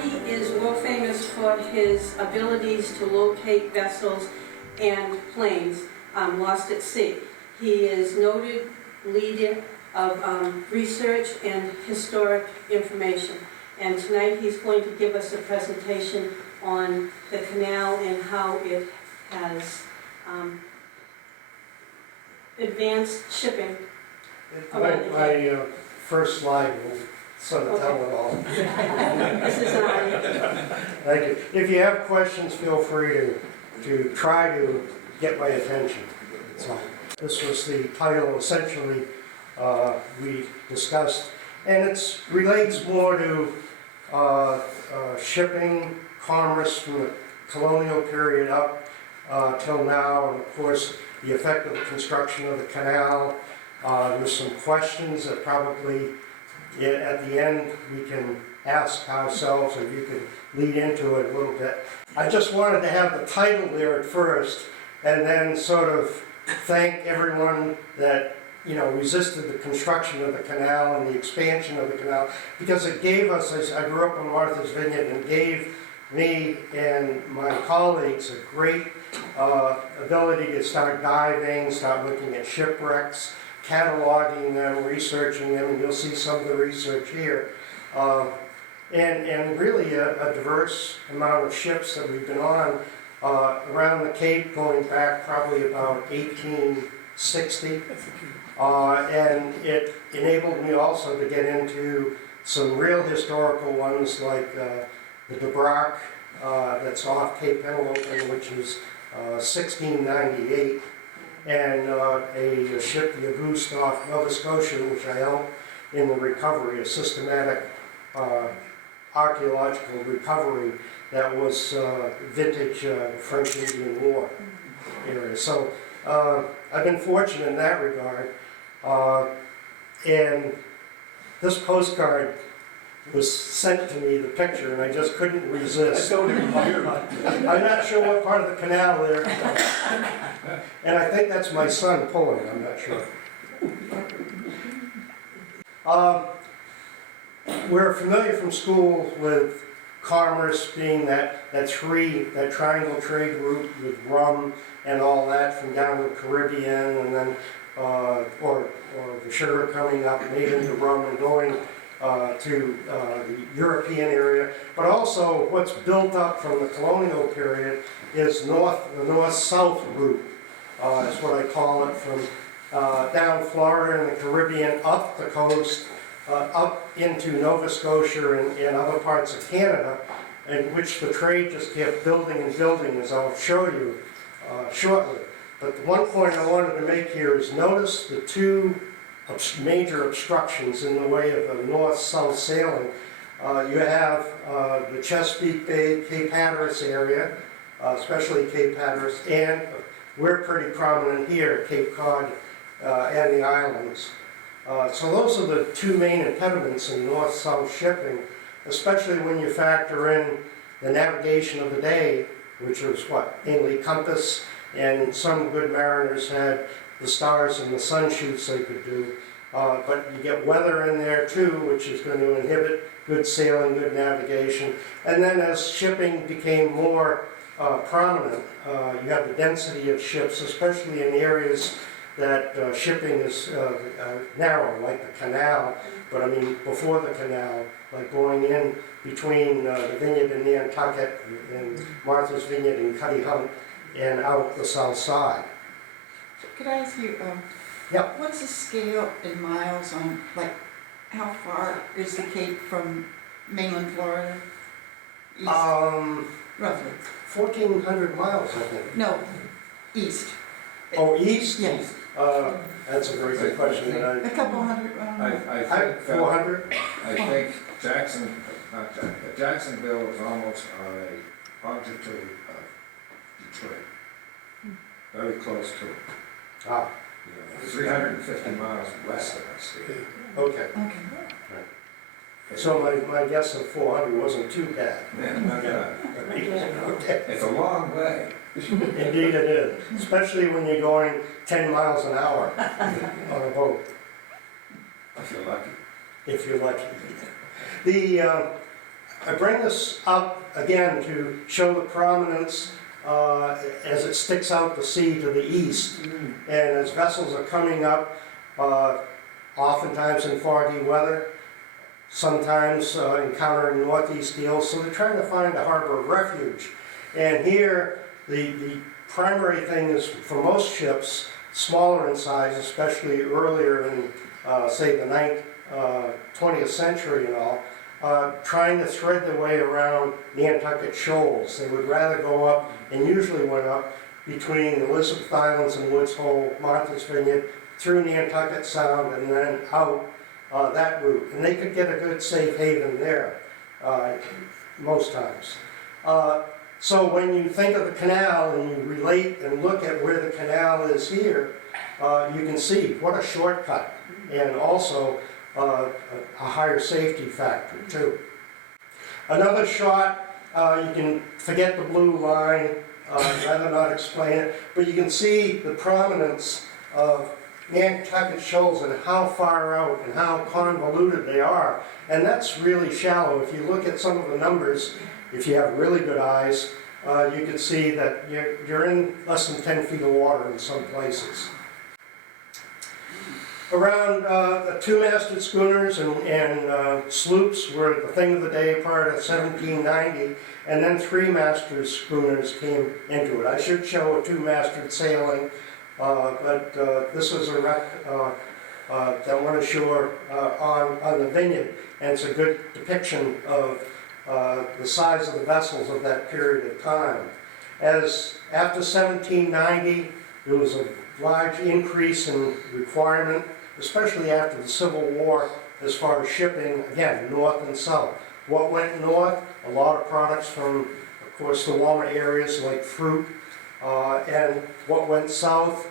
Arnie is world famous for his abilities to locate vessels and planes lost at sea. He is noted leader of research and historic information. And tonight he's going to give us a presentation on the canal and how it has advanced shipping. My first slide will sort of tell it all. This is Arnie. Thank you. If you have questions, feel free to try to get my attention. So this was the title essentially we discussed, and it relates more to shipping, commerce from the colonial period up till now, and of course the effect of the construction of the canal. There's some questions that probably at the end we can ask ourselves, or you could lead into it a little bit. I just wanted to have the title there at first, and then sort of thank everyone that resisted the construction of the canal and the expansion of the canal, because it gave us, I grew up in Martha's Vineyard, and gave me and my colleagues a great ability to start diving, start looking at shipwrecks, cataloging them, researching them, and you'll see some of the research here. And really a diverse amount of ships that we've been on around the Cape, going back probably about 1860. And it enabled me also to get into some real historical ones, like the DeBrock that's off Cape Penelope, which is 1698, and a ship, the Auguste, off Nova Scotia, which I helped in the recovery, a systematic archaeological recovery that was vintage French Indian War area. So I've been fortunate in that regard. And this postcard was sent to me, the picture, and I just couldn't resist. I'm not sure what part of the canal there, and I think that's my son pulling, I'm not sure. We're familiar from school with commerce being that triangle trade route with rum and all that from down the Caribbean, and then or the sugar coming up, made into rum and going to the European area. But also what's built up from the colonial period is the north-south route, is what I call it, from down Florida and the Caribbean, up the coast, up into Nova Scotia and other parts of Canada, in which the trade just kept building and building, as I'll show you shortly. But the one point I wanted to make here is notice the two major obstructions in the way of the north-south sailing. You have the Chesapeake Bay, Cape Hatteras area, especially Cape Hatteras, and we're pretty prominent here, Cape Cod and the islands. So those are the two main impediments in north-south shipping, especially when you factor in the navigation of the day, which was mainly compass, and some good mariners had the stars and the sun shoots they could do. But you get weather in there too, which is going to inhibit good sailing, good navigation. And then as shipping became more prominent, you have the density of ships, especially in areas that shipping is narrow, like the canal. But I mean, before the canal, like going in between the vineyard in Nantucket and Martha's Vineyard and Cuddy Hunt and out the south side. Could I ask you, Yeah. what's the scale in miles on, like, how far is the Cape from mainland Florida? East, roughly. 1,400 miles, I think. No, east. Oh, east? Yes. That's a very good question. And A couple hundred, I I think, 400? I think Jacksonville is almost on a longitude of Detroit. Very close to it. Ah, 350 miles west of us. okay. okay. So my guess of 400 wasn't too bad. Yeah. Okay. It's a long way. Indeed it is, especially when you're going 10 miles an hour on a boat, If you're lucky. if you're lucky. The I bring this up again to show the prominence as it sticks out the sea to the east. And as vessels are coming up, oftentimes in foggy weather, sometimes encountering northeast gales, so they're trying to find a harbor of refuge. And here, the primary thing is, for most ships, smaller in size, especially earlier in, say, the 20th century and all, trying to thread their way around Nantucket shoals. They would rather go up, and usually went up, between Elizabeth Islands and Woods Hole, Martha's Vineyard, through Nantucket Sound, and then out that route. And they could get a good safe haven there, most times. So when you think of the canal and you relate and look at where the canal is here, you can see what a shortcut, and also a higher safety factor too. Another shot, you can forget the blue line, I'd rather not explain it, but you can see the prominence of Nantucket shoals and how far out and how convoluted they are. And that's really shallow. If you look at some of the numbers, if you have really good eyes, you can see that you're in less than 10 feet of water in some places. Around two-masted schooners and sloops were the thing of the day prior to 1790, and then three-masted schooners came into it. I should show a two-masted sailing, but this was a wreck that went ashore on the Vineyard, and it's a good depiction of the size of the vessels of that period of time. As after 1790, there was a large increase in requirement, especially after the Civil War, as far as shipping, again, north and south. What went north? A lot of products from, of course, the warmer areas like fruit, and what went south,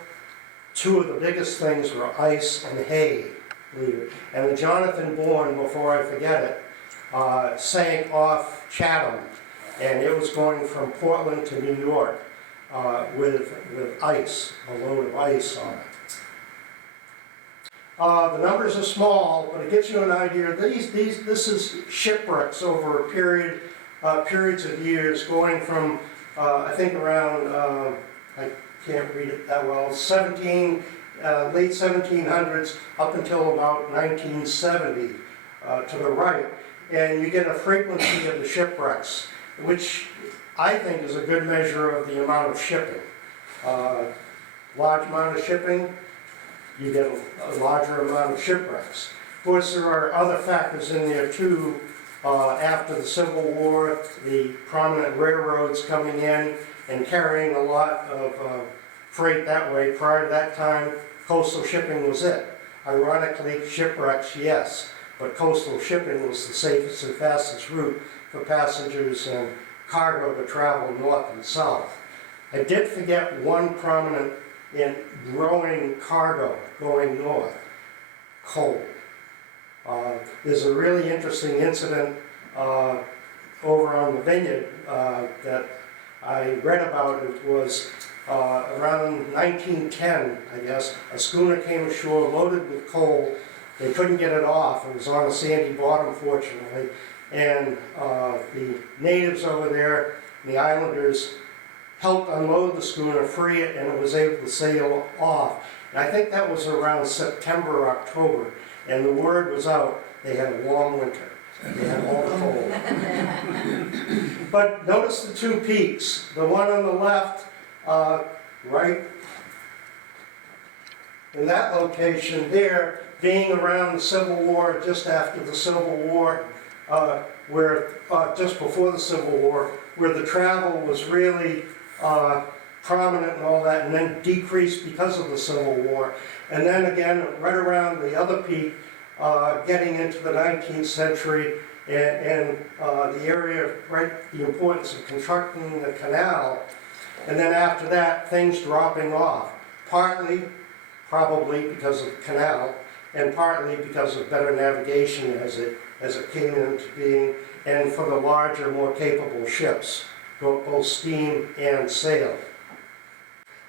two of the biggest things were ice and hay. And the Jonathan Bourne, before I forget it, sank off Chatham, and it was going from Portland to New York with ice, a load of ice on it. The numbers are small, but it gives you an idea. This is shipwrecks over a periods of years, going from I think around I can't read it that well, late 1700s up until about 1970 to the right, and you get a frequency of the shipwrecks, which I think is a good measure of the amount of shipping. Large amount of shipping, you get a larger amount of shipwrecks. Of course, there are other factors in there too. After the Civil War, the prominent railroads coming in and carrying a lot of freight that way. Prior to that time, coastal shipping was it. Ironically, shipwrecks, yes, but coastal shipping was the safest and fastest route for passengers and cargo to travel north and south. I did forget one prominent in growing cargo going north, coal. There's a really interesting incident over on the Vineyard that I read about. It was around 1910, I guess. A schooner came ashore loaded with coal. They couldn't get it off. It was on a sandy bottom, fortunately. And the natives over there, the islanders, helped unload the schooner, free it, and it was able to sail off. And I think that was around September, October, and the word was out, they had a warm winter. They had all the cold. But notice the two peaks. The one on the left, right in that location there, being around the Civil War, just after the Civil War, just before the Civil War, where the travel was really prominent and all that, and then decreased because of the Civil War. And then again, right around the other peak, getting into the 19th century, and the area, right, the importance of constructing the canal, and then after that, things dropping off. Partly, probably because of the canal, and partly because of better navigation as it came into being, and for the larger, more capable ships, both steam and sail.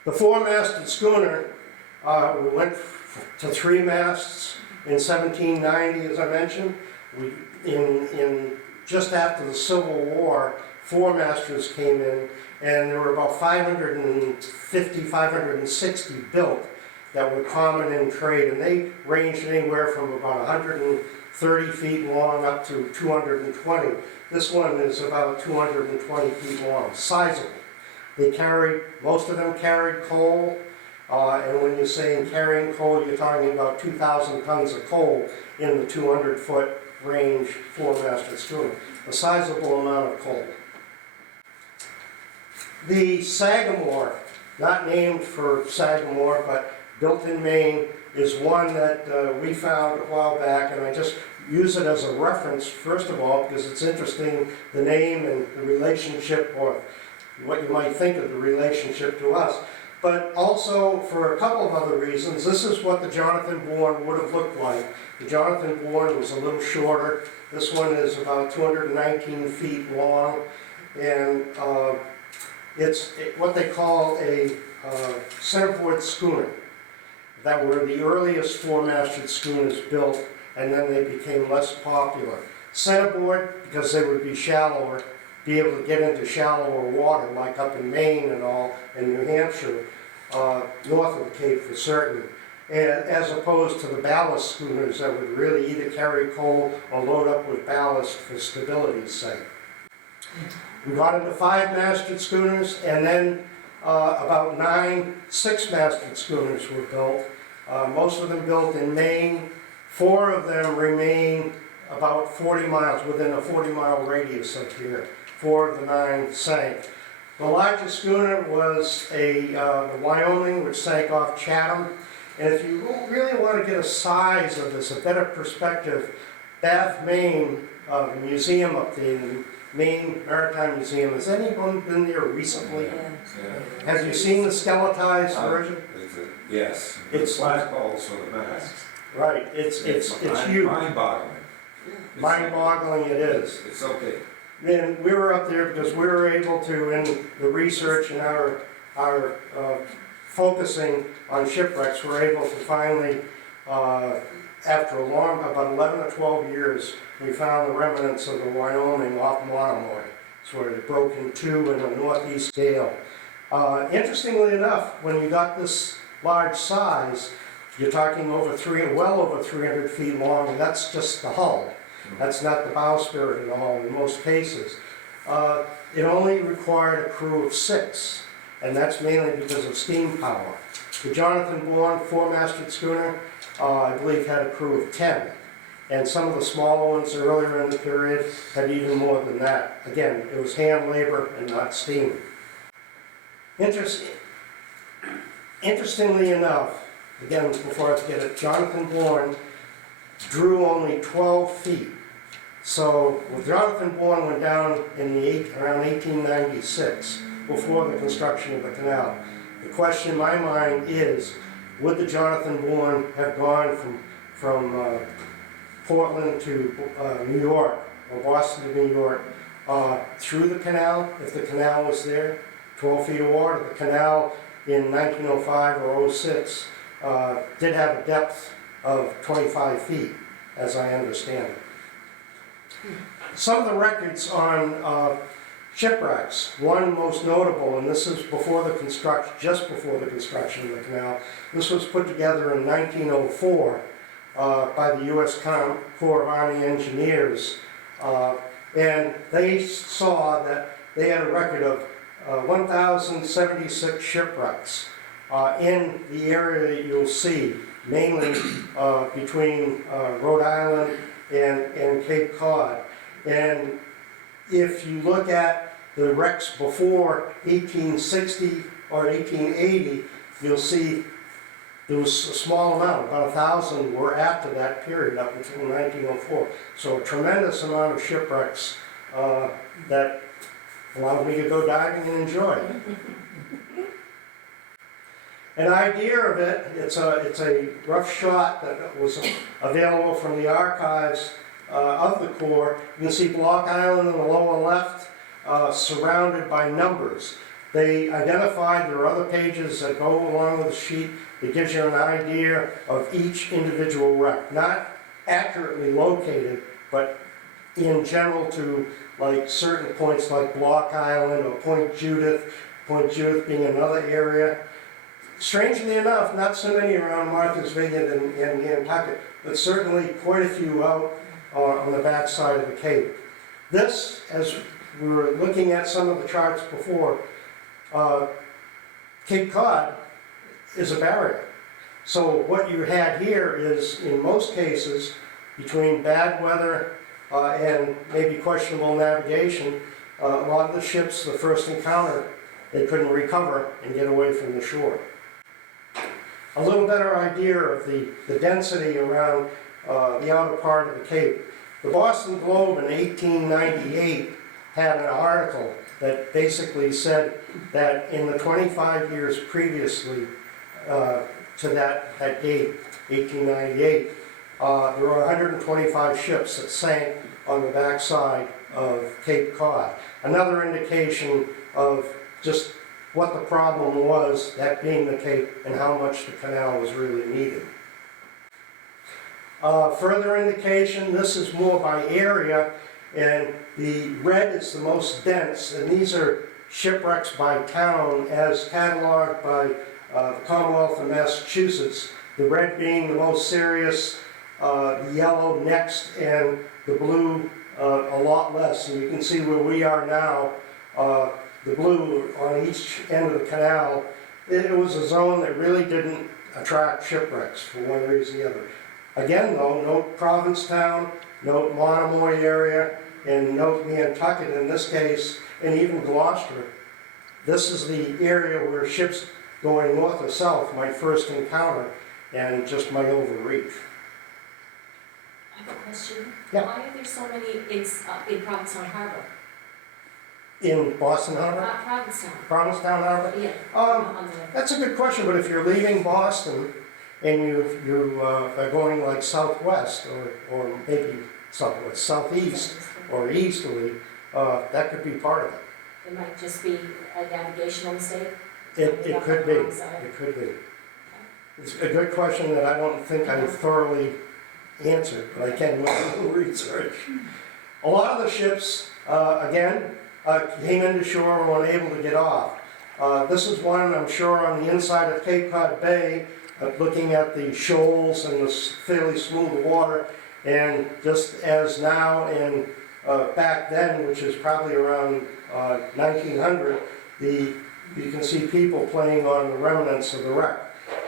The four-masted schooner, we went to three masts in 1790, as I mentioned. In just after the Civil War, 4 masters came in, and there were about 550, 560 built that were common in trade, and they ranged anywhere from about 130 feet long up to 220. This one is about 220 feet long, sizable. They carried, most of them carried coal, and when you're saying carrying coal, you're talking about 2,000 tons of coal in the 200-foot range 4-masted schooner, a sizable amount of coal. The Sagamore, not named for Sagamore, but built in Maine, is one that we found a while back, and I just use it as a reference, first of all, because it's interesting, the name and the relationship, or what you might think of the relationship to us. But also, for a couple of other reasons, this is what the Jonathan Bourne would have looked like. The Jonathan Bourne was a little shorter. This one is about 219 feet long, and it's what they call a centerboard schooner. That were the earliest 4-masted schooners built, and then they became less popular. Centerboard, because they would be shallower, be able to get into shallower water, like up in Maine and all, in New Hampshire, north of the Cape for certain, and as opposed to the ballast schooners that would really either carry coal or load up with ballast for stability's sake. We got into 5-masted schooners, and then about 9 6-masted schooners were built. Most of them built in Maine. 4 of them remain about 40 miles, within a 40-mile radius of here. 4 of the 9 sank. The largest schooner was the Wyoming, which sank off Chatham. And if you really want to get a size of this, a better perspective, Bath, Maine, the museum up there, the Maine Maritime Museum, has anyone been there recently? Yeah. Have you seen the skeletized version? Yes. It's flagpoles for the masts. right. It's huge. Mind-boggling. Mind-boggling it is. It's okay. And we were up there because we were able to, in the research and our focusing on shipwrecks, we're able to finally, after a long, about 11 or 12 years, we found the remnants of the Wyoming off Monomoy. So it broke in 2 in a northeast gale. Interestingly enough, when you got this large size, you're talking well over 300 feet long, and that's just the hull. That's not the bowsprit at all in most cases. It only required a crew of 6, and that's mainly because of steam power. The Jonathan Bourne 4-masted schooner, I believe, had a crew of 10. And some of the smaller ones earlier in the period had even more than that. Again, it was hand labor and not steam. Interestingly enough, again, before I forget it, Jonathan Bourne drew only 12 feet. So when Jonathan Bourne went down in around 1896, before the construction of the canal, the question in my mind is, would the Jonathan Bourne have gone from Portland to New York, or Boston to New York, through the canal, if the canal was there, 12 feet of water? The canal in 1905 or 06 did have a depth of 25 feet, as I understand it. Some of the records on shipwrecks, one most notable, and this is before the construction, just before the construction of the canal. This was put together in 1904 by the U.S. Corps of Army Engineers, and they saw that they had a record of 1,076 shipwrecks in the area that you'll see, mainly between Rhode Island and Cape Cod. And if you look at the wrecks before 1860 or 1880, you'll see there was a small amount, about 1,000 were after that period, up until 1904. So a tremendous amount of shipwrecks that allowed me to go diving and enjoy it. An idea of it, it's a rough shot that was available from the archives of the Corps. You can see Block Island in the lower left, surrounded by numbers. They identified, there are other pages that go along with the sheet that gives you an idea of each individual wreck. Not accurately located, but in general to like certain points like Block Island or Point Judith being another area. Strangely enough, not so many around Martha's Vineyard and Nantucket, but certainly quite a few out on the back side of the Cape. This, as we were looking at some of the charts before, Cape Cod is a barrier. So what you had here is, in most cases, between bad weather and maybe questionable navigation, a lot of the ships, the first encounter, they couldn't recover and get away from the shore. A little better idea of the density around the outer part of the Cape. The Boston Globe in 1898 had an article that basically said that in the 25 years previously to that date, 1898, there were 125 ships that sank on the backside of Cape Cod. Another indication of just what the problem was, that being the Cape, and how much the canal was really needed. Further indication, this is more by area, and the red is the most dense, and these are shipwrecks by town as cataloged by the Commonwealth of Massachusetts, the red being the most serious, the yellow next, and the blue a lot less. And you can see where we are now, the blue on each end of the canal. It was a zone that really didn't attract shipwrecks for one reason or the other. Again though, note Provincetown, note Monomoy area, and note Nantucket in this case, and even Gloucester. This is the area where ships going north or south might first encounter and just might overreach. I have a question. Yeah. Why are there so many in Provincetown Harbor? In Boston Harbor? Not Provincetown. Provincetown Harbor? Yeah. Um, That's a good question, but if you're leaving Boston and you are going like southwest or maybe southwest, southeast or easterly, that could be part of it. It might just be a navigational mistake? It could be, it could be. It's a good question that I don't think I thoroughly answered, but I can with a little research. A lot of the ships, again, came into shore and were unable to get off. This is one, I'm sure, on the inside of Cape Cod Bay, looking at the shoals and the fairly smooth water, and just as now and back then, which is probably around 1900, you can see people playing on the remnants of the wreck.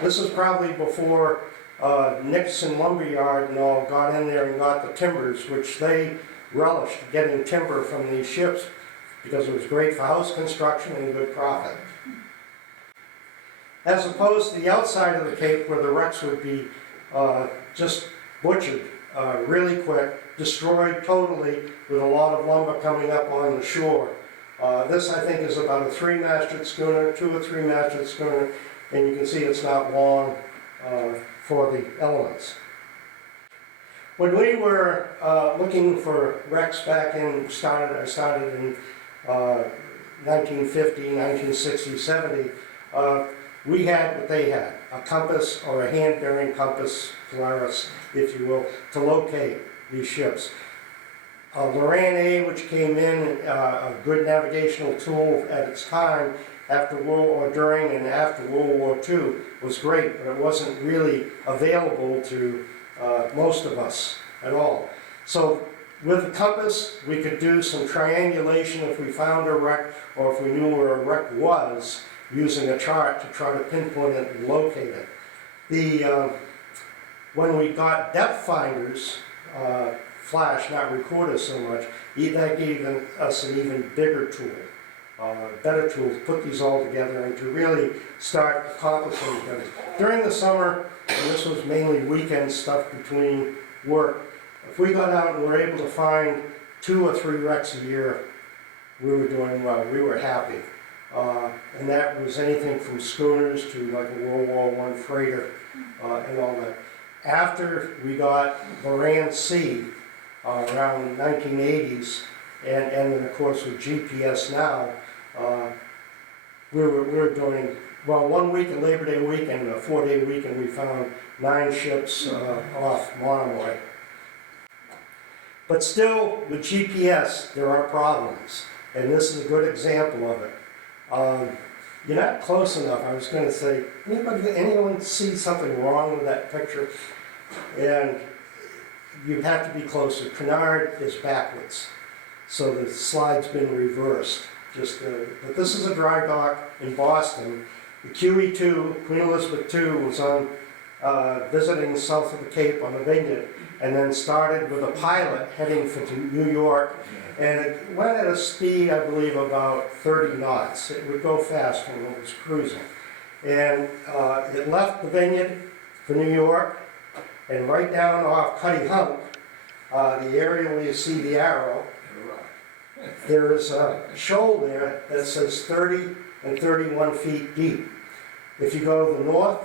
This is probably before Nixon Lumberyard and all got in there and got the timbers, which they relished getting timber from these ships because it was great for house construction and good profit. As opposed to the outside of the Cape where the wrecks would be just butchered really quick, destroyed totally with a lot of lumber coming up on the shore. This, I think, is about a 3-masted schooner, 2 or 3-masted schooner, and you can see it's not long for the elements. When we were looking for wrecks back in, I started in 1950, 1960, 70, we had what they had, a compass or a hand-bearing compass, Polaris, if you will, to locate these ships. Loran A, which came in, a good navigational tool at its time, after World War, during and after World War II, was great, but it wasn't really available to most of us at all. So with the compass, we could do some triangulation if we found a wreck, or if we knew where a wreck was, using a chart to try to pinpoint it and locate it. When we got depth finders, flash, not recorders so much, that gave us an even bigger tool, better tool to put these all together and to really start accomplishing things. During the summer, and this was mainly weekend stuff between work, if we got out and were able to find 2 or 3 wrecks a year, we were doing well, we were happy. And that was anything from schooners to like a World War I freighter and all that. After we got Bourne C, around 1980s, and then of course with GPS now, we were doing, well, 1 week of Labor Day weekend, a 4-day weekend, we found 9 ships off Monomoy. But still, with GPS, there are problems, and this is a good example of it. You're not close enough. I was going to say, anyone see something wrong with that picture? And you have to be closer. Canard is backwards, so the slide's been reversed. But this is a dry dock in Boston. The QE2, Queen Elizabeth II, was on visiting south of the Cape on the Vineyard, and then started with a pilot heading for New York, and it went at a speed, I believe, about 30 knots. It would go fast when it was cruising. And it left the Vineyard for New York, and right down off Cutty Hunk, the area where you see the arrow, there is a shoal there that says 30 and 31 feet deep. If you go to the north,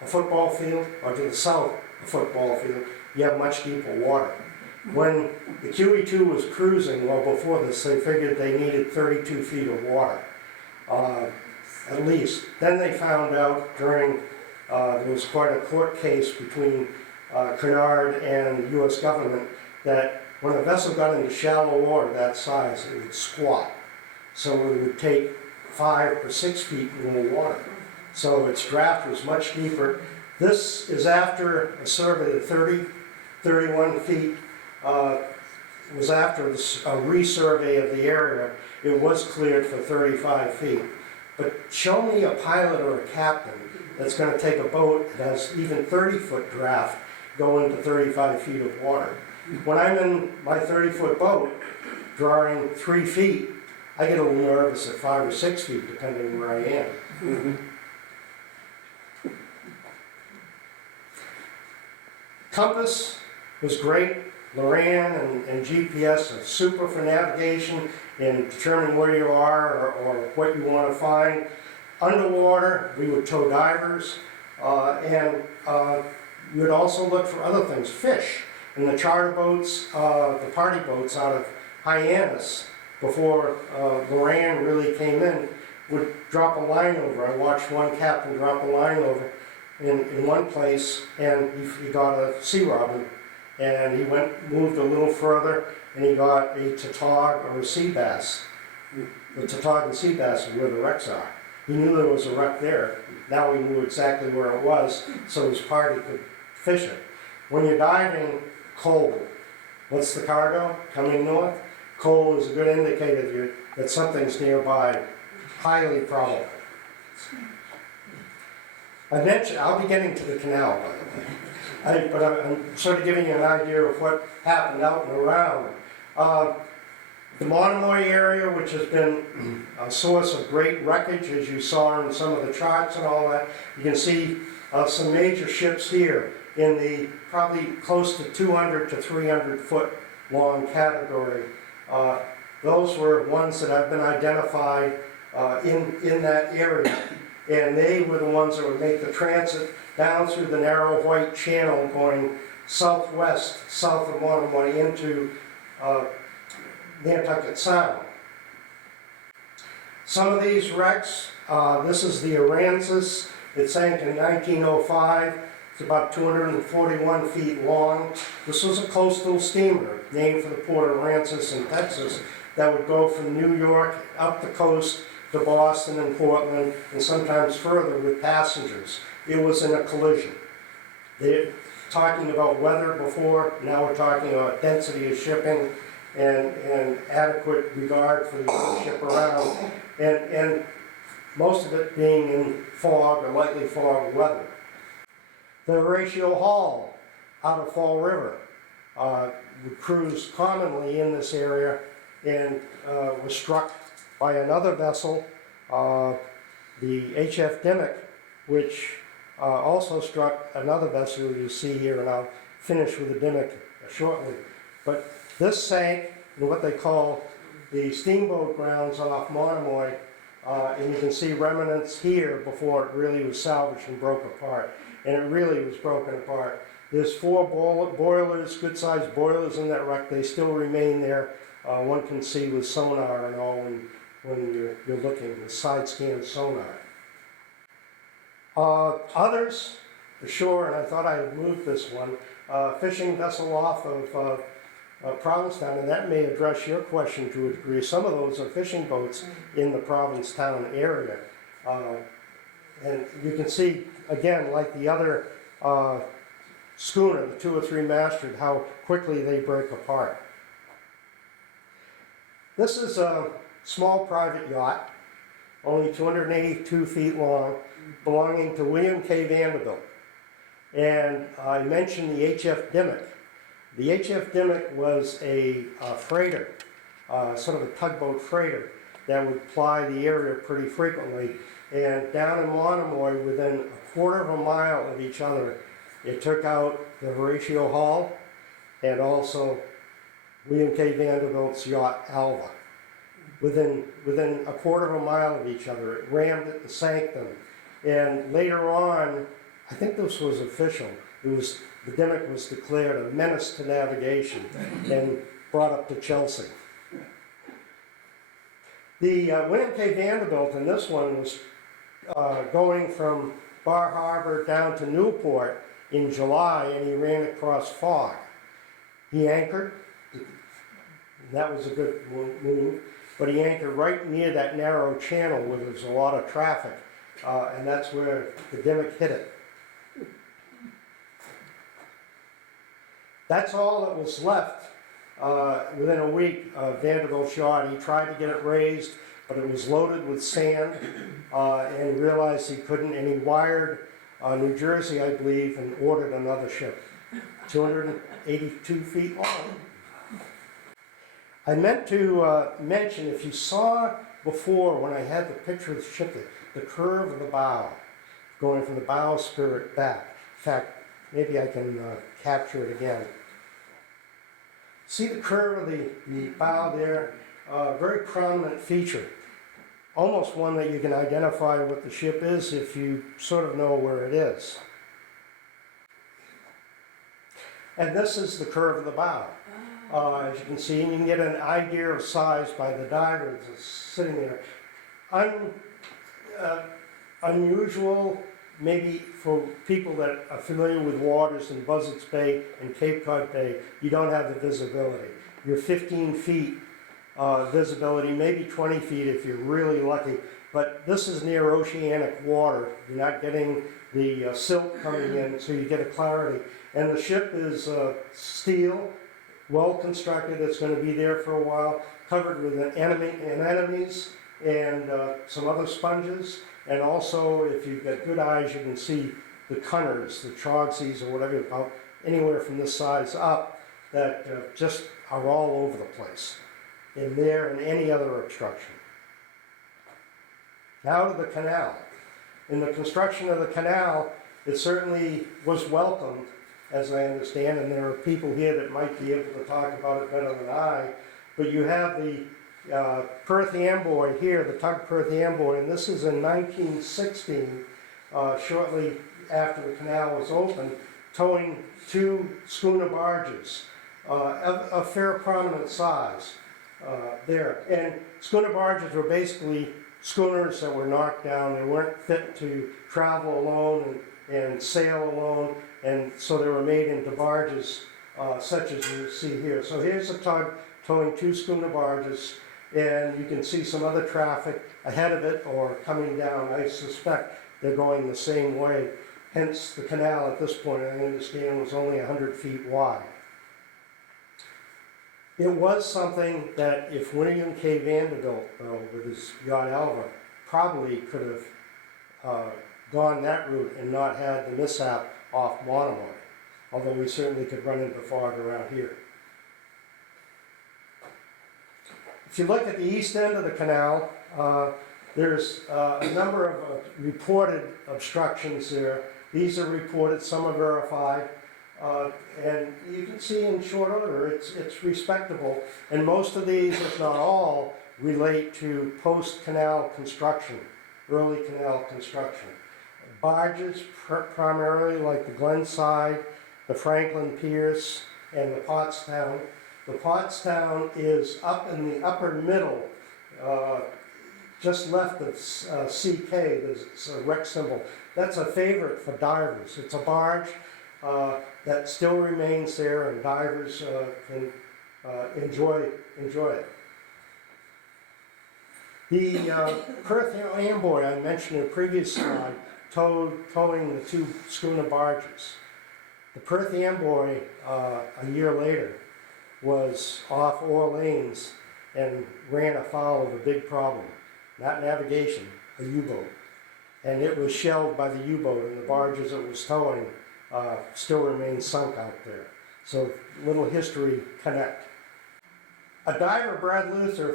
a football field, or to the south, a football field, you have much deeper water. When the QE2 was cruising, well, before this, they figured they needed 32 feet of water, at least. Then they found out during, there was quite a court case between Canard and the U.S. government, that when a vessel got into shallow water that size, it would squat. So it would take 5 or 6 feet more water. So its draft was much deeper. This is after a survey of 31 feet. It was after a resurvey of the area. It was cleared for 35 feet. But show me a pilot or a captain that's going to take a boat that has even 30-foot draft go into 35 feet of water. When I'm in my 30-foot boat, drawing 3 feet, I get a little nervous at 5 or 6 feet, depending where I am. Mm-hmm. Compass was great. Loran and GPS are super for navigation and determining where you are or what you want to find. Underwater, we would tow divers, and we would also look for other things, fish. And the charter boats, the party boats out of Hyannis, before Loran really came in, would drop a line over. I watched one captain drop a line over in one place, and he got a sea robin. And he moved a little further, and he got a tautog or a sea bass. The tautog and sea bass is where the wrecks are. He knew there was a wreck there. Now he knew exactly where it was, so his party could fish it. When you're diving, coal. What's the cargo? Coming north? Coal is a good indicator that something's nearby. Highly probable. I'll be getting to the canal, by the way. But I'm sort of giving you an idea of what happened out and around. The Monomoy area, which has been a source of great wreckage, as you saw in some of the charts and all that. You can see some major ships here in the probably close to 200 to 300 foot long category. Those were ones that have been identified in that area. And they were the ones that would make the transit down through the narrow white channel going southwest, south of Monomoy into Nantucket Sound. Some of these wrecks, this is the Aransas. It sank in 1905. It's about 241 feet long. This was a coastal steamer named for the port of Aransas in Texas that would go from New York up the coast to Boston and Portland, and sometimes further with passengers. It was in a collision. They're talking about weather before, now we're talking about density of shipping and adequate regard for the ship around, and most of it being in fog or lightly fogged weather. The Horatio Hall out of Fall River would cruise commonly in this area and was struck by another vessel, the H.F. Dimmock, which also struck another vessel you see here, and I'll finish with the Dimmock shortly. But this sank in what they call the steamboat grounds off Monomoy, and you can see remnants here before it really was salvaged and broke apart. And it really was broken apart. There's 4 boilers, good-sized boilers in that wreck. They still remain there. One can see with sonar and all when you're looking, the side scan sonar. Others, for sure, and I thought I had moved this one, fishing vessel off of Provincetown, and that may address your question to a degree. Some of those are fishing boats in the Provincetown area. And you can see, again, like the other schooner, the 2 or 3 masted, how quickly they break apart. This is a small private yacht, only 282 feet long, belonging to William K. Vanderbilt. And I mentioned the H.F. Dimmock. The H.F. Dimmock was a freighter, sort of a tugboat freighter, that would ply the area pretty frequently. And down in Monomoy, within a quarter of a mile of each other, it took out the Horatio Hall and also William K. Vanderbilt's yacht Alva. Within a quarter of a mile of each other, it rammed it and sank them. And later on, I think this was official, the Dimmock was declared a menace to navigation and brought up to Chelsea. The William K. Vanderbilt in this one was going from Bar Harbor down to Newport in July, and he ran across fog. He anchored, that was a good move, but he anchored right near that narrow channel where there's a lot of traffic, and that's where the Dimmock hit it. That's all that was left within a week of Vanderbilt's yacht. He tried to get it raised, but it was loaded with sand, and realized he couldn't, and he wired New Jersey, I believe, and ordered another ship, 282 feet long. I meant to mention, if you saw before when I had the picture of the ship, the curve of the bow, going from the bowsprit back. In fact, maybe I can capture it again. See the curve of the bow there? Very prominent feature. Almost one that you can identify what the ship is if you sort of know where it is. And this is the curve of the bow. As you can see, and you can get an idea of size by the diver that's sitting there. Unusual, maybe for people that are familiar with waters in Buzzards Bay and Cape Cod Bay, you don't have the visibility. You're 15 feet visibility, maybe 20 feet if you're really lucky, but this is near oceanic water. You're not getting the silt coming in, so you get a clarity. And the ship is steel, well constructed. It's going to be there for a while, covered with anemones and some other sponges. And also, if you've got good eyes, you can see the cunners, the chogsies, or whatever, about anywhere from this size up, that just are all over the place, in there and any other obstruction. Now to the canal. In the construction of the canal, it certainly was welcomed, as I understand, and there are people here that might be able to talk about it better than I, but you have the Perth Amboy here, the tug Perth Amboy, and this is in 1916, shortly after the canal was opened, towing 2 schooner barges of a fair prominent size there. And schooner barges were basically schooners that were knocked down. They weren't fit to travel alone and sail alone, and so they were made into barges such as you see here. So here's a tug towing 2 schooner barges, and you can see some other traffic ahead of it or coming down. I suspect they're going the same way. Hence the canal at this point, I understand, was only 100 feet wide. It was something that if William K. Vanderbilt, with his yacht Alva, probably could have gone that route and not had the mishap off Monomoy, although we certainly could run into fog around here. If you look at the east end of the canal, there's a number of reported obstructions there. These are reported, some are verified, and you can see in short order it's respectable. And most of these, if not all, relate to post-canal construction, early canal construction. Barges, primarily like the Glenside, the Franklin Pierce, and the Pottstown. The Pottstown is up in the upper middle, just left of CK, there's a wreck symbol. That's a favorite for divers. It's a barge that still remains there, and divers can enjoy it. The Perth Amboy I mentioned in a previous slide, towing the two schooner barges. The Perth Amboy, a year later, was off Orleans and ran afoul of a big problem. Not navigation, a U-boat. And it was shelled by the U-boat, and the barges it was towing still remain sunk out there. So little history connect. A diver, Brad Luther,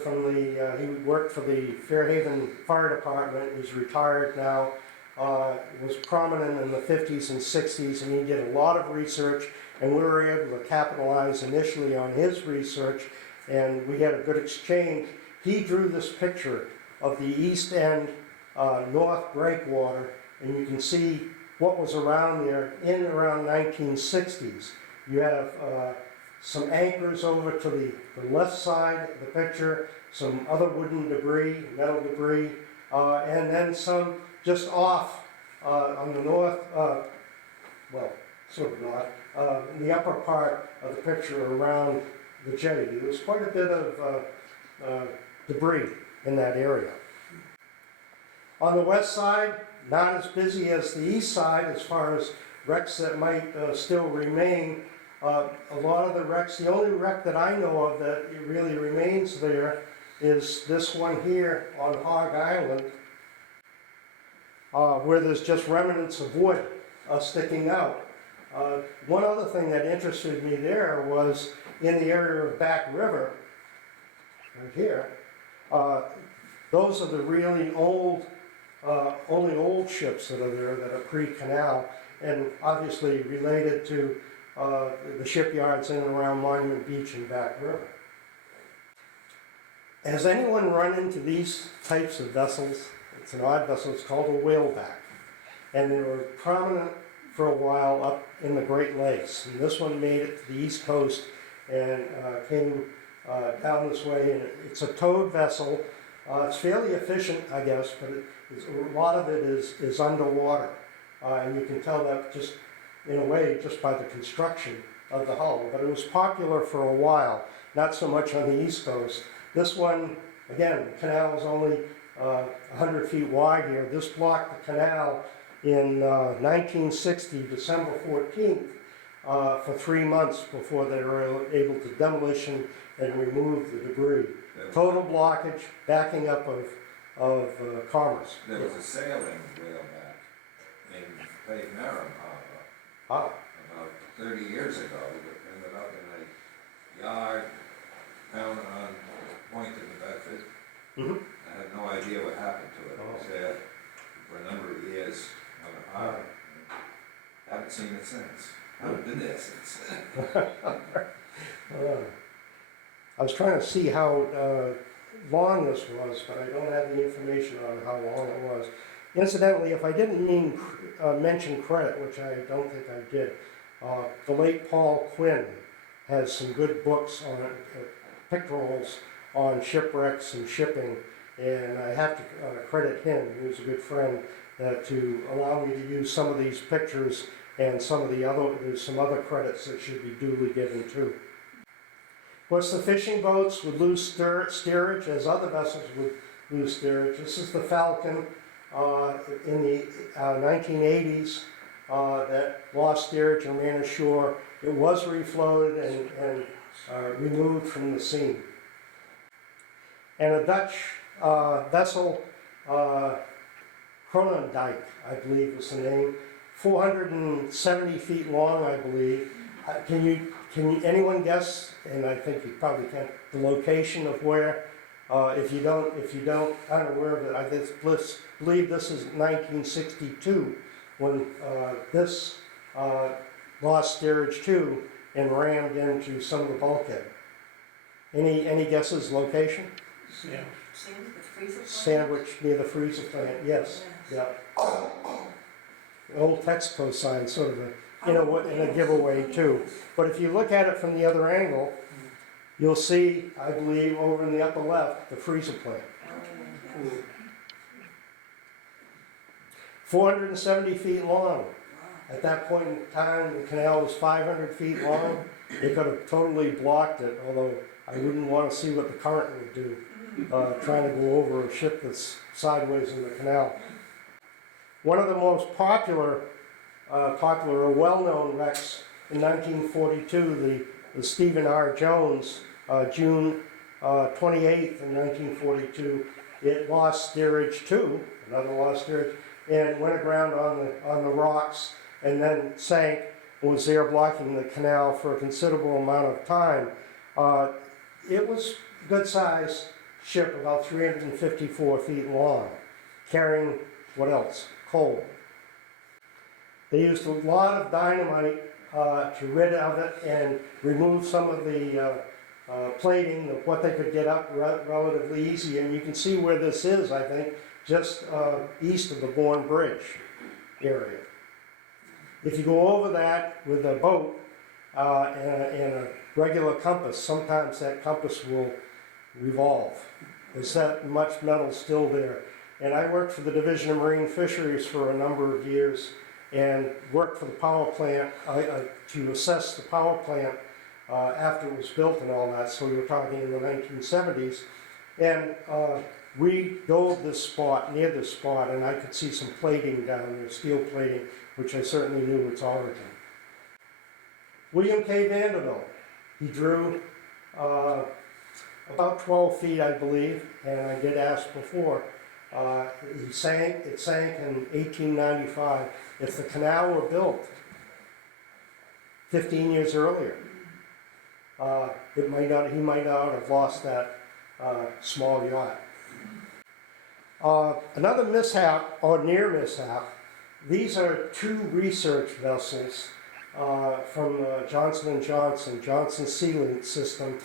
he worked for the Fairhaven Fire Department, he's retired now, was prominent in the 50s and 60s, and he did a lot of research, and we were able to capitalize initially on his research, and we had a good exchange. He drew this picture of the east end north breakwater, and you can see what was around there in around 1960s. You have some anchors over to the left side of the picture, some other wooden debris, metal debris, and then some just off on the north, well, sort of north, in the upper part of the picture around the jetty. There was quite a bit of debris in that area. On the west side, not as busy as the east side as far as wrecks that might still remain. A lot of the wrecks, the only wreck that I know of that really remains there is this one here on Hog Island, where there's just remnants of wood sticking out. One other thing that interested me there was in the area of Back River, right here, those are the really old, only old ships that are there that are pre-canal, and obviously related to the shipyards in and around Monument Beach and Back River. Has anyone run into these types of vessels? It's an odd vessel, it's called a whaleback. And they were prominent for a while up in the Great Lakes. And this one made it to the East Coast and came down this way. And it's a towed vessel. It's fairly efficient, I guess, but a lot of it is underwater. And you can tell that just in a way just by the construction of the hull. But it was popular for a while, not so much on the East Coast. This one, again, the canal is only 100 feet wide here. This blocked the canal in 1960, December 14th, for 3 months before they were able to demolition and remove the debris. Total blockage, backing up of commerce. There was a sailing whaleback in Cape Cod Ah, about 30 years ago that ended up in a yard down on the point of the Bedford. mhm. I have no idea what happened to it. It was there for a number of years on the harbor. Haven't seen it since. Haven't been there since. I was trying to see how long this was, but I don't have the information on how long it was. Incidentally, if I didn't mention credit, which I don't think I did, the late Paul Quinn has some good books on pictorials on shipwrecks and shipping, and I have to credit him. He was a good friend to allow me to use some of these pictures and some of the other. There's some other credits that should be duly given too. Of course, the fishing boats would lose steerage as other vessels would lose steerage. This is the Falcon in the 1980s that lost steerage and ran ashore. It was refloated and removed from the scene. And a Dutch vessel, Kronendijk, I believe was the name, 470 feet long, I believe. Anyone guess? And I think you probably can. The location of where? If you don't, I'm aware of it. I just believe this is 1962 when this lost steerage too and rammed into some of the bulkhead. Any guesses? Location? Yeah. Sandwich near the freezer plant. Yes. Yeah. Old Texaco sign, sort of in a giveaway too. But if you look at it from the other angle, you'll see, I believe, over in the upper left, the freezer plant. 470 feet long. At that point in time, the canal was 500 feet long, It could have totally blocked it, although I wouldn't want to see what the current would do, trying to go over a ship that's sideways in the canal. One of the most popular or well-known wrecks in 1942, the Stephen R. Jones, June 28th in 1942, it lost steerage too, another lost steerage, and went aground on the rocks and then sank, was there blocking the canal for a considerable amount of time. It was a good-sized ship, about 354 feet long, carrying, what else? Coal. They used a lot of dynamite to rid of it and remove some of the plating of what they could get up relatively easy. And you can see where this is, I think, just east of the Bourne Bridge area. If you go over that with a boat and a regular compass, sometimes that compass will revolve. There's that much metal still there. And I worked for the Division of Marine Fisheries for a number of years and worked for the power plant to assess the power plant after it was built and all that. So we were talking in the 1970s. And we dove this spot, near this spot, and I could see some plating down there, steel plating, which I certainly knew its origin. William K. Vanderbilt, he drew about 12 feet, I believe, and I did ask before. It sank in 1895. If the canal were built 15 years earlier, he might not have lost that small yacht. Another mishap, or near mishap, these are two research vessels from Johnson & Johnson Sealing System.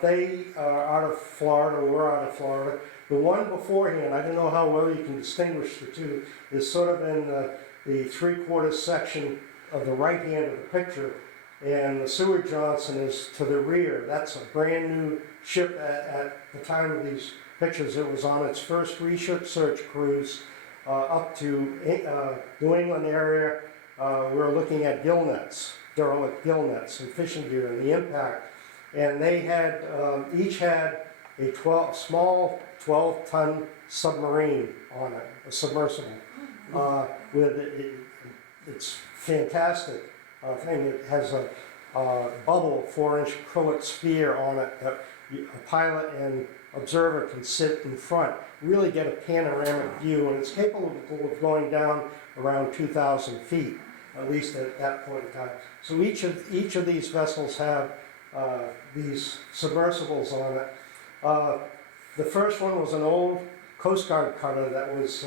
They are out of Florida, we're out of Florida. The one beforehand, I don't know how well you can distinguish the two, is sort of in the three-quarter section of the right hand of the picture, and the Seward Johnson is to the rear. That's a brand new ship at the time of these pictures. It was on its first research cruise up to New England area. We were looking at gill nets, derelict gill nets and fishing gear and the impact. And they had, each had a small 12-ton submarine on it, a submersible. It's fantastic thing. It has a bubble, 4-inch acrylic sphere on it that a pilot and observer can sit in front, really get a panoramic view, and it's capable of going down around 2,000 feet, at least at that point in time. So each of these vessels have these submersibles on it. The first one was an old Coast Guard cutter that was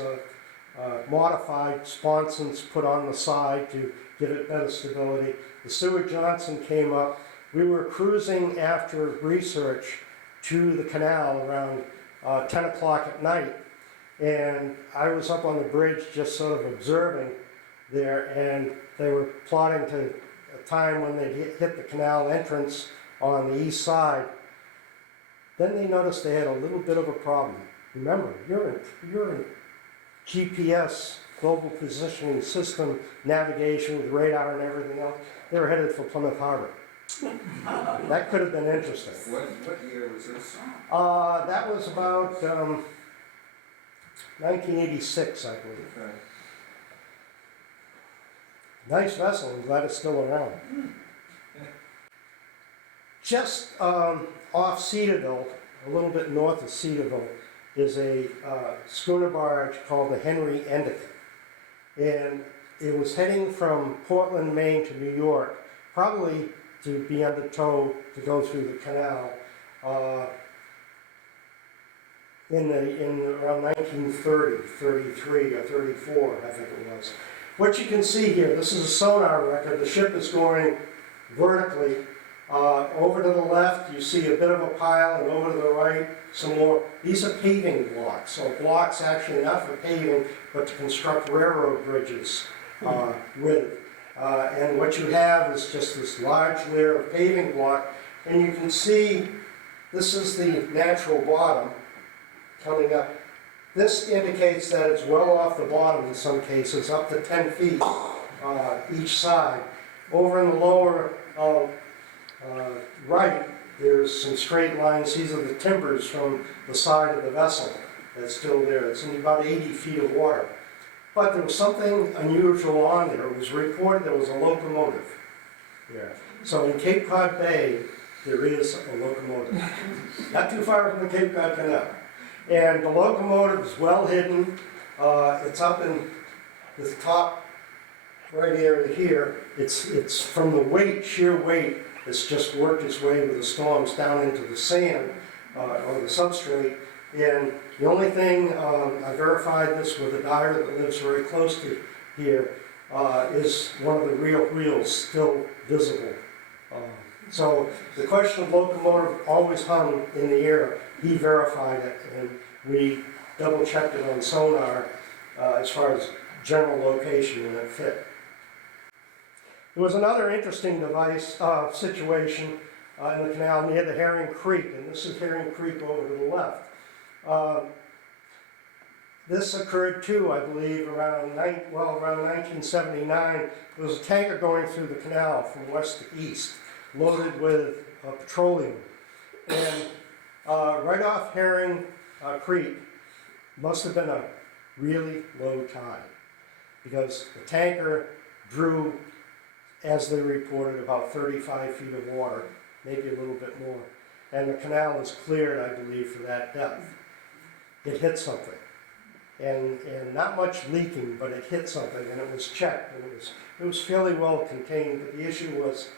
modified, sponsons put on the side to give it better stability. The Seward Johnson came up. We were cruising after research to the canal around 10 o'clock at night, and I was up on the bridge just sort of observing there, and they were plotting to a time when they hit the canal entrance on the east side. Then they noticed they had a little bit of a problem. Remember, you're in GPS, global positioning system, navigation with radar and everything else. They were headed for Plymouth Harbor. That could have been interesting. What year was this? That was about 1986, I believe. Okay. Nice vessel, I'm glad it's still around. Just off Cedarville, a little bit north of Cedarville, is a schooner barge called the Henry Endicott. And it was heading from Portland, Maine to New York, probably to be under tow to go through the canal in around 1930, 33 or 34, I think it was. What you can see here, this is a sonar record. The ship is going vertically. Over to the left, you see a bit of a pile, and over to the right, some more. These are paving blocks, so blocks actually not for paving, but to construct railroad bridges with. And what you have is just this large layer of paving block, and you can see this is the natural bottom coming up. This indicates that it's well off the bottom in some cases, up to 10 feet each side. Over in the lower right, there's some straight lines, these are the timbers from the side of the vessel that's still there. It's in about 80 feet of water. But there was something unusual on there. It was reported there was a locomotive there. So in Cape Cod Bay, there is a locomotive. Not too far from the Cape Cod Canal. And the locomotive is well hidden. It's up in this top right area here. It's from the weight, sheer weight, it's just worked its way with the storms down into the sand or the substrate. And the only thing, I verified this with a diver that lives very close to here, is one of the real wheels still visible. So the question of locomotive always hung in the air. He verified it, and we double checked it on sonar as far as general location, and it fit. There was another interesting situation in the canal near the Herring Creek, and this is Herring Creek over to the left. This occurred too, I believe, around 1979. There was a tanker going through the canal from west to east, loaded with petroleum. And right off Herring Creek must have been a really low tide, because the tanker drew, as they reported, about 35 feet of water, maybe a little bit more. And the canal is cleared, I believe, for that depth. It hit something. And not much leaking, but it hit something, and it was checked, and it was fairly well contained. But the issue was,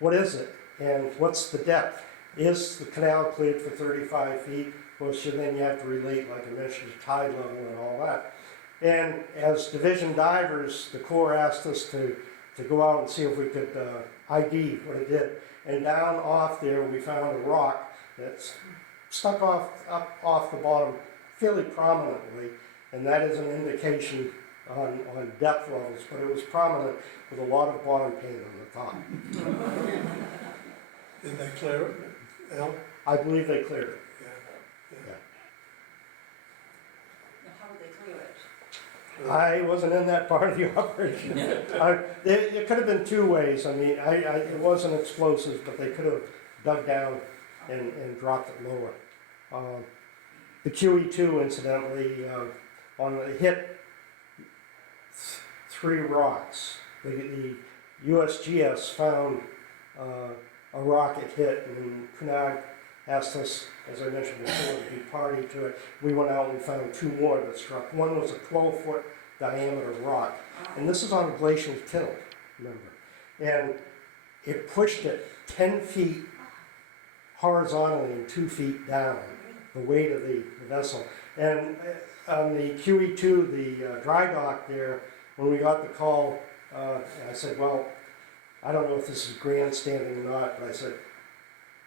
what is it, and what's the depth? Is the canal cleared for 35 feet? Well, so then you have to relate, like I mentioned, the tide level and all that. And as division divers, the Corps asked us to go out and see if we could ID what it did. And down off there, we found a rock that's stuck up off the bottom fairly prominently, and that is an indication on depth levels, but it was prominent with a lot of bottom paint on the top. Did they clear it? Al? I believe they cleared it. Yeah. How would they clear it? I wasn't in that part of the operation. It could have been two ways. I mean, it wasn't explosives, but they could have dug down and dropped it lower. The QE2, incidentally, hit 3 rocks. The USGS found a rocket hit, and Cunard asked us, as I mentioned before, to be party to it. We went out and we found 2 more that struck. One was a 12-foot diameter rock, and this is on a glacial till, remember. And it pushed it 10 feet horizontally and 2 feet down, the weight of the vessel. And on the QE2, the dry dock there, when we got the call, I said, well, I don't know if this is grandstanding or not, but I said,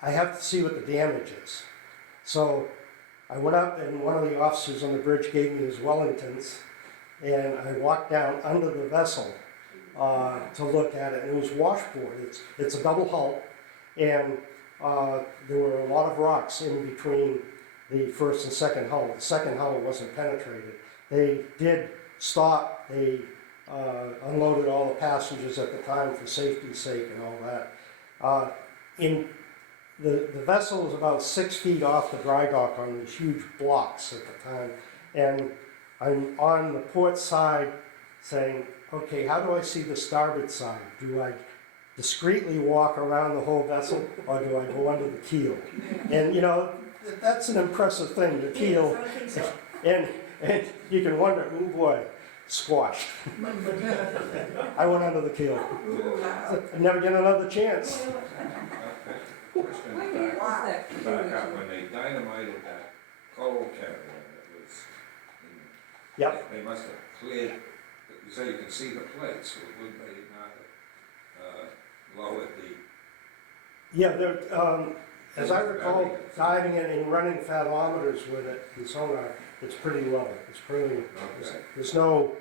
I have to see what the damage is. So I went up, and one of the officers on the bridge gave me his Wellingtons, and I walked down under the vessel to look at it. And it was washboard. It's a double hull, and there were a lot of rocks in between the first and second hull. The second hull wasn't penetrated. They did stop. They unloaded all the passengers at the time for safety's sake and all that. The vessel was about 6 feet off the dry dock on these huge blocks at the time, and I'm on the port side saying, okay, how do I see the starboard side? Do I discreetly walk around the whole vessel, or do I go under the keel? And you know, that's an impressive thing, the keel. Yes, I think so. And you can wonder, oh boy, squashed. I went under the keel. I never get another chance. Question back up, when they dynamited that coal caravan that was in, Yep. they must have cleared, you say you can see the plates, would they not have lowered the? Yeah, as I recall, diving in and running fathometers with it and sonar, it's pretty level. It's pretty, Okay. there's no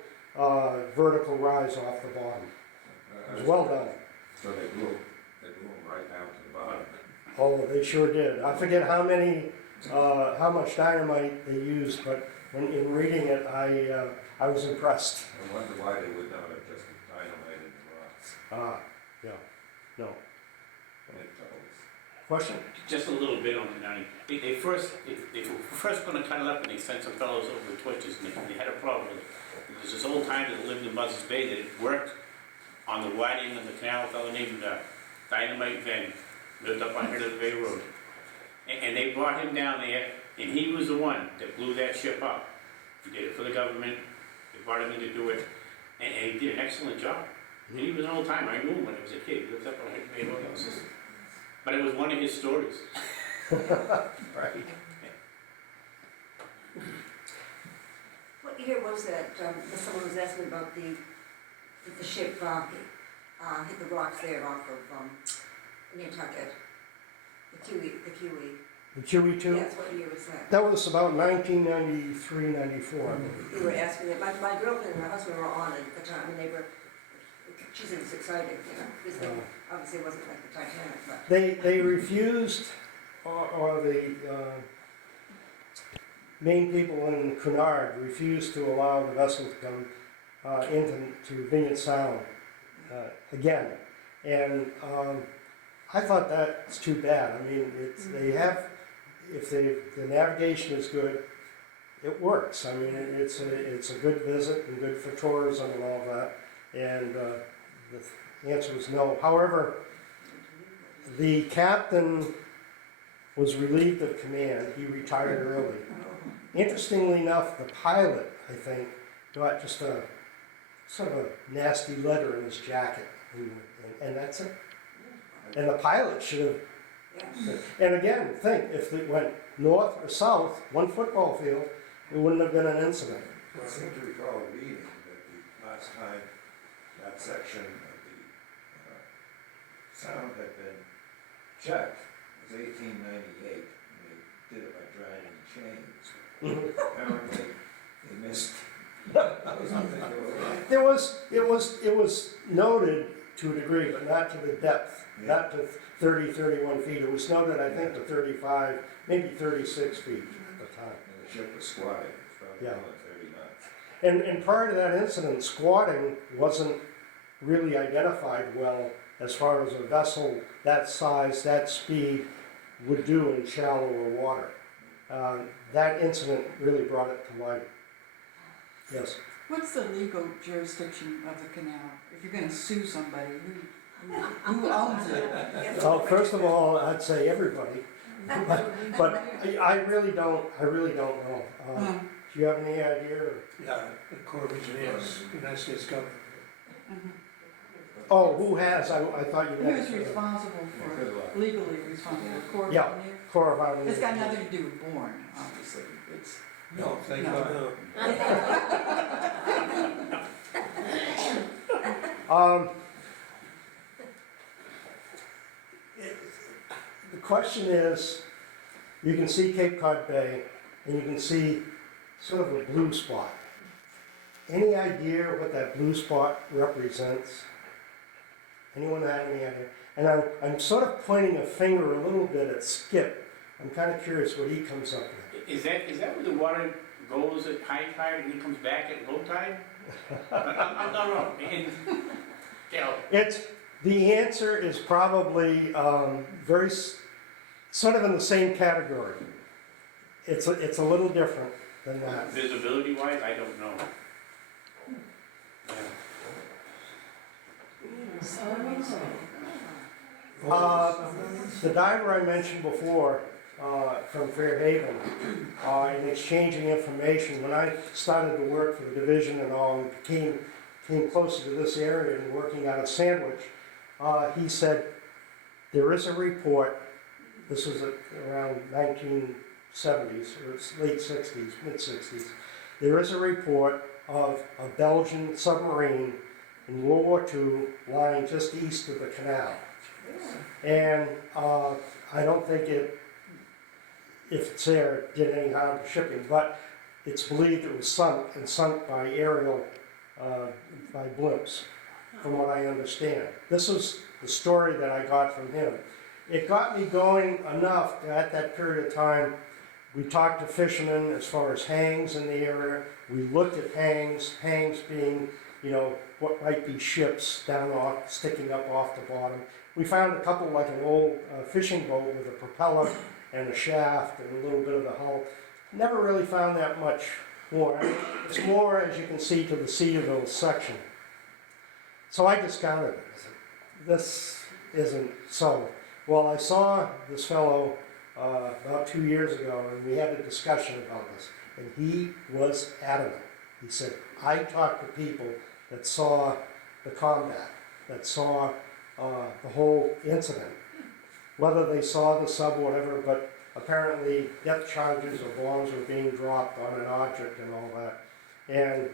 vertical rise off the bottom. It was well done. So they blew them right down to the bottom. Oh, they sure did. I forget how much dynamite they used, but in reading it, I was impressed. I wonder why they would not have just dynamited the rocks. Yeah, no. Question? Just a little bit on it, Donnie. They were first gonna cut it up and they sent some fellows over to Twitches and they had a problem with it. There's this old timer that lived in Buzzards Bay that had worked on the widening of the canal, a fellow named Dynamite Van, lived up on Head of the Bay Road. And they brought him down there and he was the one that blew that ship up. He did it for the government, they brought him in to do it, and he did an excellent job. And he was an old timer, I knew him when I was a kid, he lived up on Head of the Bay Road. But it was one of his stories. Right. What year was that, someone was asking about that the ship, hit the rocks there off of, Nantucket? The Kiwi. The QE2? Yes, what year was that? That was about 1993, 94, I believe. You were asking that, my girlfriend and my husband were on it at the time, and they were, she said it's exciting, because obviously it wasn't like the Titanic, but. They refused, or the main people in Cunard refused to allow the vessel to come into Vineyard Sound again. And I thought that's too bad. I mean, they have, if the navigation is good, it works. I mean, it's a good visit and good for tourism and all that. And the answer was no. However, the captain was relieved of command. He retired early. Interestingly enough, the pilot, I think, got just a sort of a nasty letter in his jacket, and that's it. And the pilot should have. And again, think if it went north or south, one football field, it wouldn't have been an incident. I seem to recall reading that the last time that section of the sound had been checked was 1898, and they did it by dragging chains. Apparently, they missed. It was noted to a degree, but not to the depth, not to 30, 31 feet. It was noted, I think, to 35, maybe 36 feet at the time. And the ship was squatting, it was probably Yeah. going 30 knots. And prior to that incident, squatting wasn't really identified well as far as a vessel that size, that speed would do in shallower water. That incident really brought it to light. Yes. What's the legal jurisdiction of the canal? If you're gonna sue somebody, who owns it? Well, first of all, I'd say everybody, but I really don't know. Do you have any idea? Or? Yeah, the Corps of Engineers, United States government. Oh, who has? I thought you Who's meant responsible for, legally responsible, Corps of Yeah. Engineers? Corps of Arnie. It's got nothing to do with Bourne, obviously, it's. No, thank No. God, no. The question is, you can see Cape Cod Bay, and you can see sort of a blue spot. Any idea what that blue spot represents? Anyone have any idea? And I'm sort of pointing a finger a little bit at Skip. I'm kind of curious what he comes up with. Is that where the water goes at high tide and then comes back at low tide? I'm not wrong. The answer is probably sort of in the same category. It's a little different than that. Visibility wise, I don't know. The diver I mentioned before from Fairhaven, in exchanging information, when I started to work for the division and all, and came closer to this area and working out of Sandwich, he said, there is a report, this was around 1970s, or late 60s, mid-60s, there is a report of a Belgian submarine in World War II lying just east of the canal. And I don't think if it's there, did any harm to shipping, but it's believed it was sunk by aerial, by blimps, from what I understand. This is the story that I got from him. It got me going enough that at that period of time, we talked to fishermen as far as hangs in the area. We looked at hangs being, what might be ships down off, sticking up off the bottom. we found a couple, like an old fishing boat with a propeller and a shaft and a little bit of the hull. Never really found that much more. I mean, it's more, as you can see, to the Cedarville section. So I discounted it. I said, this isn't so. Well, I saw this fellow about 2 years ago, and we had a discussion about this, and he was adamant. He said, I talked to people that saw the combat, that saw the whole incident, whether they saw the sub or whatever, but apparently depth charges or bombs were being dropped on an object and all that. And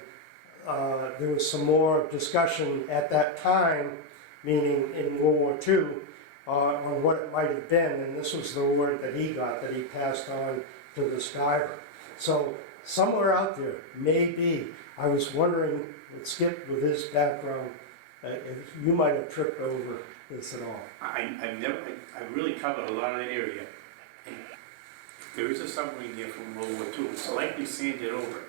there was some more discussion at that time, meaning in World War II, on what it might have been, and this was the word that he got, that he passed on to this diver. So somewhere out there, maybe, I was wondering, with Skip, with his background, if you might have tripped over this at all. I've really covered a lot of that area. And if there is a submarine there from World War II, it's likely sanded over.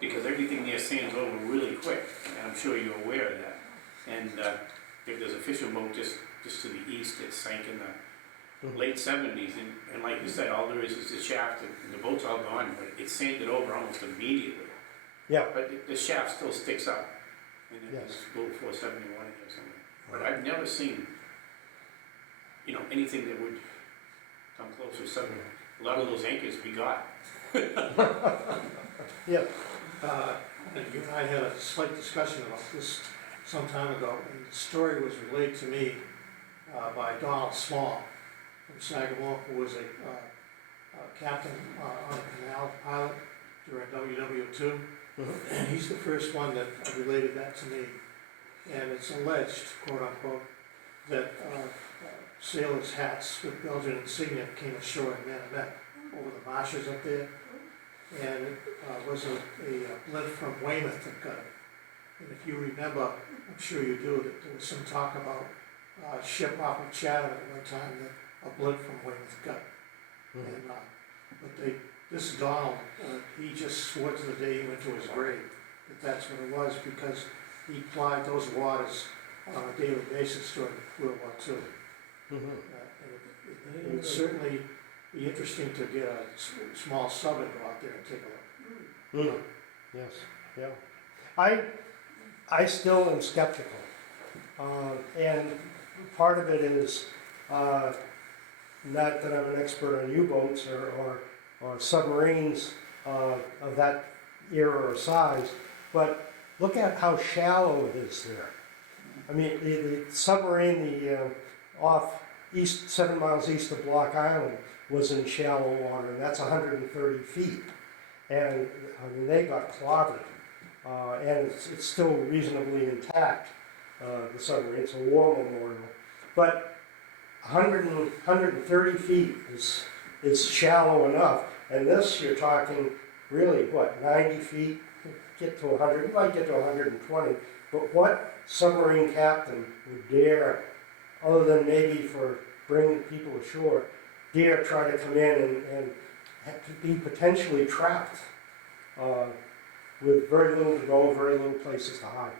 Because everything there sands over really quick, and I'm sure you're aware of that. And if there's a fishing boat just to the east that sank in the late 70s, and like you said, all there is the shaft, and the boat's all gone, but it's sanded over almost immediately. Yeah. But the shaft still sticks up, and Yes. it's Boat 471 in there somewhere. But I've never seen, anything that would come close to submarine. A lot of those anchors we got. Yeah. And you and I had a slight discussion about this some time ago, and the story was relayed to me by Donald Small from Sagamore, who was a captain on a canal pilot during WW2. And he's the first one that related that to me. And it's alleged, quote unquote, that sailors' hats with Belgian insignia came ashore in Manamet over the marshes up there. And it was a blimp from Weymouth that got it. And if you remember, I'm sure you do, that there was some talk about a ship off of Chatham at one time that a blimp from Weymouth got. And, but this Donald, he just swore to the day he went to his grave that that's what it was, because he plied those waters on a daily basis during World War II. And it would certainly be interesting to get a small sub and go out there and take a look. Yes, yeah. I still am skeptical. And part of it is not that I'm an expert on U-boats or submarines of that era or size, but look at how shallow it is there. I mean, the submarine, off 7 miles east of Block Island, was in shallow water, and that's 130 feet. And I mean, they got clobbered, and it's still reasonably intact, the submarine. It's a war memorial. But 130 feet is shallow enough, and this you're talking really, 90 feet? Get to 100, you might get to 120, but what submarine captain would dare, other than maybe for bringing people ashore, dare try to come in and have to be potentially trapped with very little to go, very little places to hide.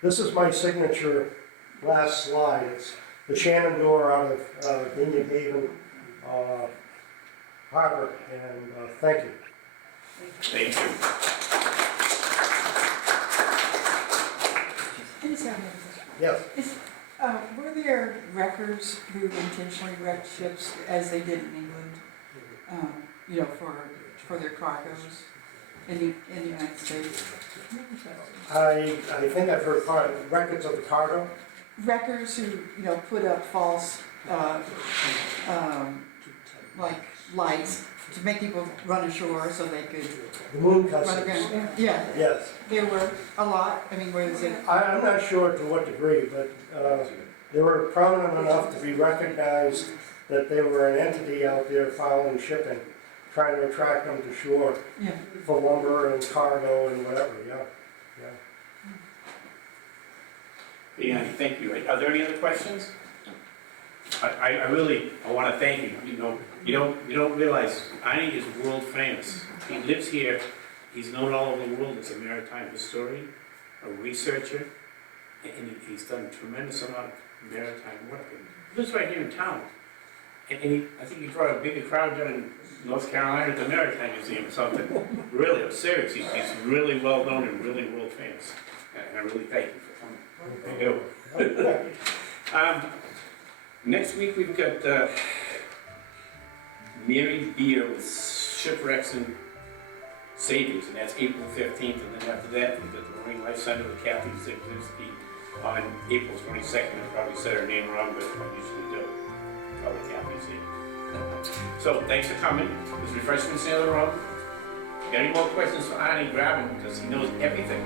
This is my signature last slide. It's the Shenandoah out of Indian Haven Harbor, and thank you. Thank you. I just have another question. Yes. Were there wreckers who intentionally wrecked ships as they did in England, for their cargoes in the United States? I think I've heard records of the cargo. Wreckers who, put up false, like lights to make people run ashore so they could The moon run customs. aground. Yeah, Yes. there were a lot. I mean, where is it? I'm not sure to what degree, but they were prominent enough to be recognized that they were an entity out there following shipping, trying to attract them to shore Yeah. for lumber and cargo and whatever, yeah. Yeah, thank you. Are there any other questions? I really want to thank you. You don't realize Arnie is world famous. He lives here. He's known all over the world as a maritime historian, a researcher, and he's done a tremendous amount of maritime work. And he lives right here in town. And I think he brought a bigger crowd down in North Carolina at the Maritime Museum or something. Really, I'm serious, he's really well known and really world famous. And I really thank you for coming. I do. Next week, we've got Mary Beer with Shipwrecks and Savings, and that's April 15th. And then after that, we've got the Marine Life Center with Kathy Zipzinski on April 22nd. I probably said her name wrong, but I usually do. Probably Kathy's here. So, thanks for coming. There's refreshments in the other room. Got any more questions for Arnie? Grab him, because he knows everything.